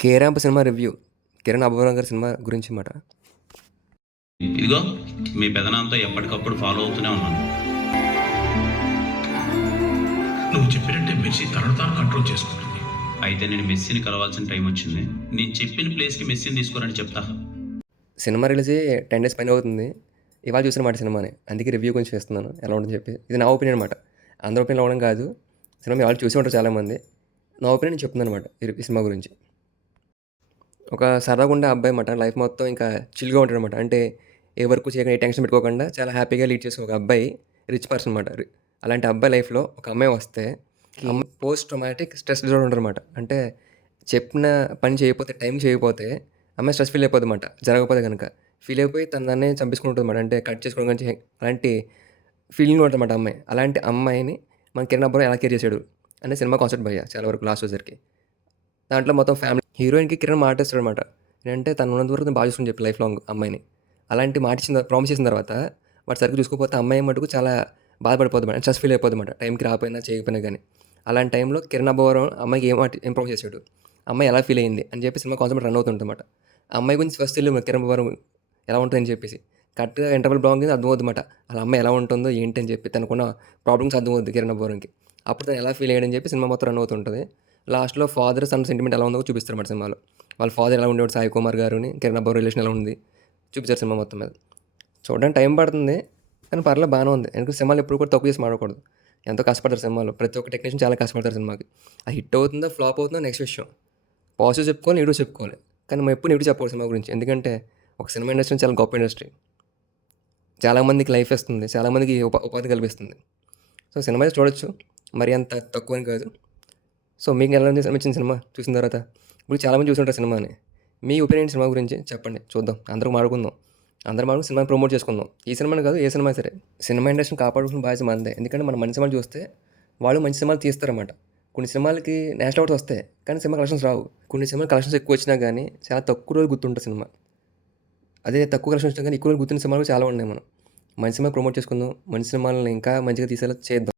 'కేరాంప్' cinema review. Kiran Abbavaram గారి cinema గురించి మాట. ఇదిగో మీ పెదనాంతో ఎప్పటికప్పుడు ఫాలో అవుతూనే ఉన్నాను. నువ్వు చెప్పినట్టే మెస్సీ తనను తాను కంట్రోల్ చేసుకుంటుంది. అయితే నేను మెస్సీని కలవాల్సిన టైం వచ్చింది. నేను చెప్పిన ప్లేస్కి మెస్సీని తీసుకురని చెప్తా. సినిమా రిలీజ్ అయ్యి 10 డేస్ పైన అవుతుంది. ఇవాళ చూసానమాట సినిమాని. అందుకే రివ్యూ కొంచెం ఇస్తున్నాను ఎలా ఉంటుందని చెప్పి. ఇది నా ఒపీనియన్ అనమాట. అందరి ఒపీనియన్ అవ్వడం కాదు. సినిమా వాళ్ళు చూసి ఉంటారు చాలామంది. నా ఒపీనియన్ నేను చెప్తున్నాను అనమాట ఈ సినిమా గురించి. ఒక సరదాగా ఉండే అబ్బాయి అన్నమాట. లైఫ్ మొత్తం ఇంకా చిల్‌గా ఉంటాడనమాట. అంటే ఏ వర్క్ చేయకుండా, ఏ టెన్షన్ పెట్టుకోకుండా చాలా హ్యాపీగా లీడ్ చేసే ఒక అబ్బాయి రిచ్ పర్సన్ అనమాట. అలాంటి అబ్బాయి లైఫ్‌లో ఒక అమ్మాయి వస్తే అమ్మాయి పోస్ట్ ట్రామాటిక్ స్ట్రెస్ డిజార్డర్ ఉంటదనమాట. అంటే చెప్పిన పని చేయకపోతే, టైంకి చేయకపోతే అమ్మాయి స్ట్రెస్ ఫీల్ అయిపోద్దనమాట. జరగకపోతే గనక. ఫీల్ అయిపోయి తను దాన్నే చంపేసుకుంటుందనమాట. అంటే కట్ చేసుకోవడం గురించి అలాంటి ఫీలింగ్ ఉంటదనమాట అమ్మాయి. అలాంటి అమ్మాయిని మన కిరణ్ అబ్బవరం ఎలా కేర్ చేసాడు అనే సినిమా కాన్సెప్ట్ భయ్య చాలా వరకు లాస్ట్ వచ్చేసరికి. దాంట్లో మొత్తం ఫ్యామిలీ హీరోయిన్‌కి కిరణ్ మాట ఇస్తాడనమాట. ఏంటంటే తను ఉన్నంత వరకు నేను బాగా చూసుకొని చెప్పి లైఫ్ లాంగ్ అమ్మాయిని. అలాంటి మాట ఇచ్చిన ప్రామిస్ చేసిన తర్వాత వాడు సరిగ్గా చూసుకోకపోతే అమ్మాయి మటుకు చాలా బాధపడిపోద్దన్నమాట. Stress feel అయిపోద్దన్నమాట. టైంకి రాకపోయినా, చేయకపోయినా గానీ. అలాంటి టైంలో కిరణ్ అబ్బవరం అమ్మాయికి ఏం ప్రామిస్ చేసాడు, అమ్మాయి ఎలా ఫీల్ అయింది అని చెప్పి సినిమా కాన్సెప్ట్ రన్ అవుతుందన్నమాట. అమ్మాయి గురించి ఫస్ట్ తెలియదు కిరణ్ అబ్బవరం ఎలా ఉంటుందని చెప్పేసి. కరెక్ట్‌గా ఇంటర్వల్ బ్లాక్ కింద అర్థమవుద్దన్నమాట. వాళ్ళ అమ్మాయి ఎలా ఉంటుందో ఏంటి అని చెప్పి తనకున్న ప్రాబ్లమ్స్ అర్థమవుద్ది కిరణ్ అబ్బవరంకి. అప్పుడు తను ఎలా ఫీల్ అయ్యాడని చెప్పి సినిమా మొత్తం రన్ అవుతుంటుంది. లాస్ట్‌లో ఫాదర్ సన్ సెంటిమెంట్ ఎలా ఉందో చూపిస్తారన్నమాట సినిమాలో. వాళ్ళ ఫాదర్ ఎలా ఉండేవాడు సాయి కుమార్ గారుని కిరణ్ అబ్బవరం రిలేషన్ ఎలా ఉంది చూపించారు సినిమా మొత్తం మీద. చూడడానికి టైం పడుతుంది కానీ పర్లేదు బాగానే ఉంది. ఎందుకంటే సినిమాలు ఎప్పుడు కూడా తక్కువ చేసి మాడకూడదు. ఎంతో కష్టపడతారు సినిమాలో. ప్రతి ఒక్క టెక్నీషియన్ చాలా కష్టపడతారు సినిమాకి. అది హిట్ అవుతుందో ఫ్లాప్ అవుతుందో నెక్స్ట్ విషయం. పాజిటివ్ చెప్పుకోవాలి, నెగిటివ్ చెప్పుకోవాలి. కానీ మనం ఎప్పుడు నెగిటివ్ చెప్పకూడదు సినిమా గురించి. ఎందుకంటే ఒక సినిమా ఇండస్ట్రీ చాలా గొప్ప ఇండస్ట్రీ. చాలామందికి లైఫ్ ఇస్తుంది, చాలామందికి ఉపాధి కల్పిస్తుంది. సో సినిమా అయితే చూడొచ్చు, మరి అంత తక్కువ అని కాదు. సో మీకు ఎలా అనిపించింది సినిమా చూసిన తర్వాత? ఇప్పుడు చాలామంది చూసుంటారు సినిమాని. మీ ఒపీనియన్ సినిమా గురించి చెప్పండి, చూద్దాం. అందరూ మాట్లాడుకుందాం. అందరం మాట్లాడుకుని సినిమాని ప్రమోట్ చేసుకుందాం. ఈ సినిమాని కాదు, ఏ సినిమా సరే. సినిమా ఇండస్ట్రీని కాపాడుకున్న బాధ్యత మనదే. ఎందుకంటే మనం మంచి సినిమాలు చూస్తే వాళ్ళు మంచి సినిమాలు తీస్తారన్నమాట. కొన్ని సినిమాలకి నేషనల్ అవార్డ్స్ వస్తాయి కానీ సినిమా కలెక్షన్స్ రావు. కొన్ని సినిమాలు కలెక్షన్స్ ఎక్కువ వచ్చినా కానీ చాలా తక్కువ రోజు గుర్తుంటుంది సినిమా. అదే తక్కువ కలెక్షన్స్ వచ్చినా కానీ ఎక్కువ రోజు గుర్తున్న సినిమాలు చాలా ఉన్నాయి. మనం మంచి సినిమా ప్రమోట్ చేసుకుందాం. మంచి సినిమాలను ఇంకా మంచిగా తీసేలా చేద్దాం.